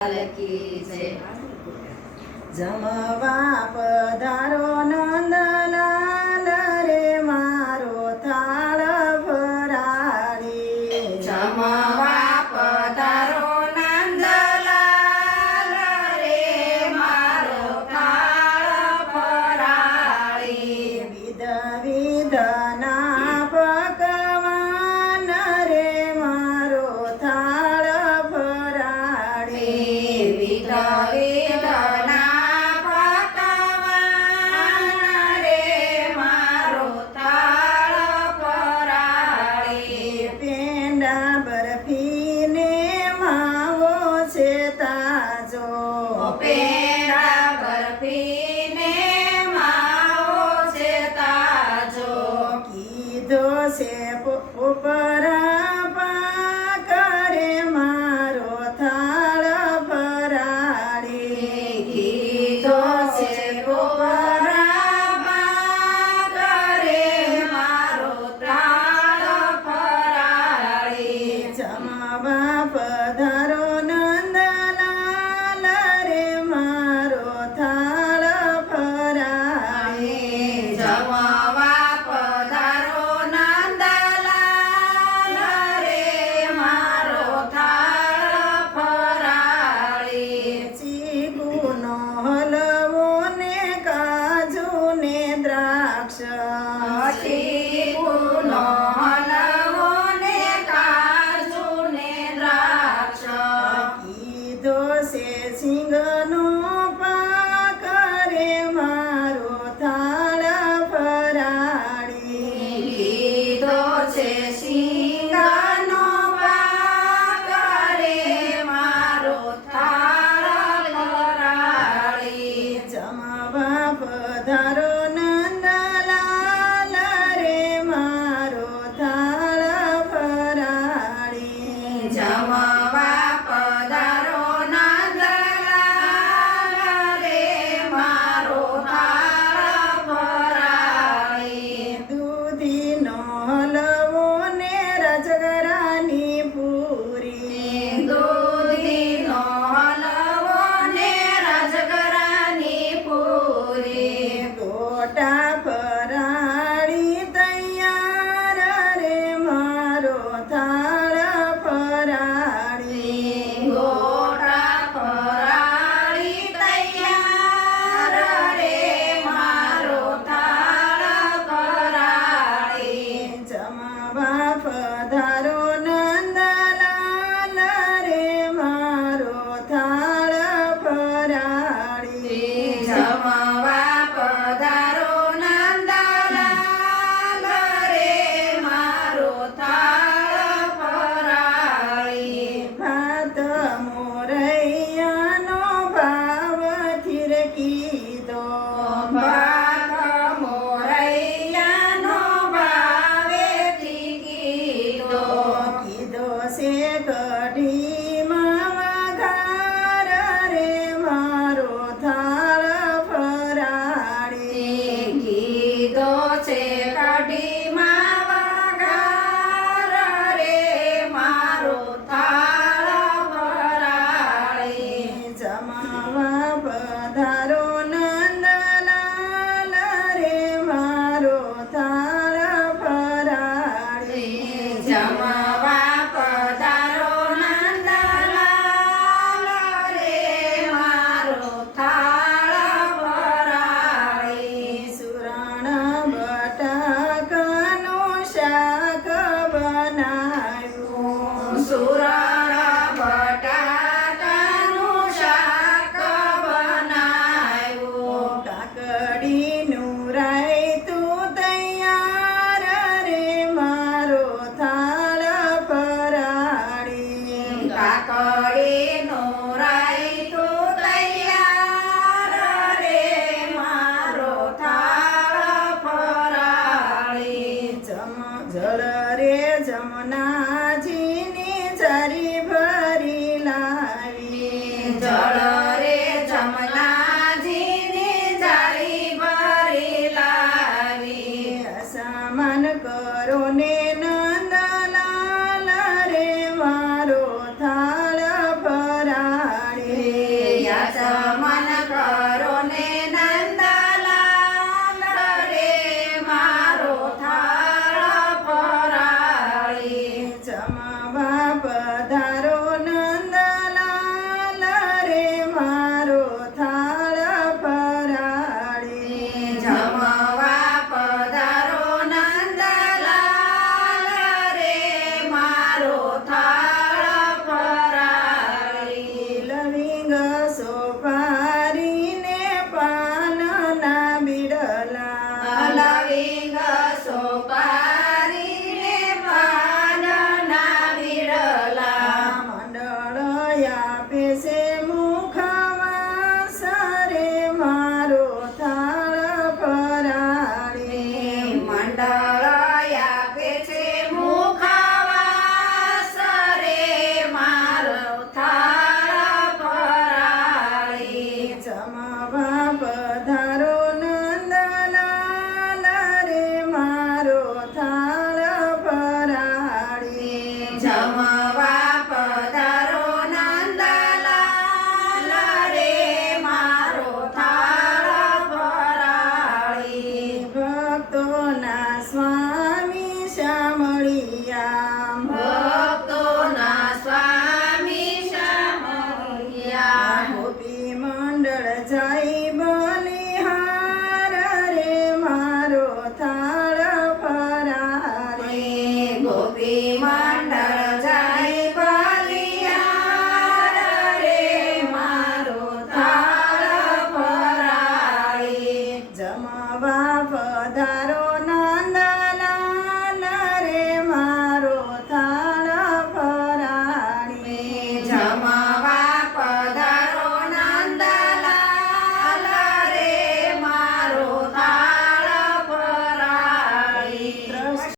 की जय। जमवा पधारो नंदलाल रे मारो थाळ भराळी। जमवा पधारो नंदलाल रे मारो थाळ भराळी। विध विधना पकवान रे मारो थाळ भराळी। विध विधना पकवान रे मारो थाळ भराळी। पेंडा बर्फी ने मावो છે તાજો। પેંડા બરફીને માવો છે તાજો। કીધો છે ઉપરા કરે મારો થાળ ભરાળી। કીધો છે ગોબરા કરે મારો થાળ ભરાળી। જમવા પધારો નંદલાલ રે મારો થાળ ભરાળી। જમવા પધારો નંદલાલ રે મારો થાળ ભરાળી। ચીકુનો હલવો ને કાજુ ને દ્રાક્ષ। ચીકુનો હલવો ને કાજુ ને દ્રાક્ષ। કીધો છે સિંગનો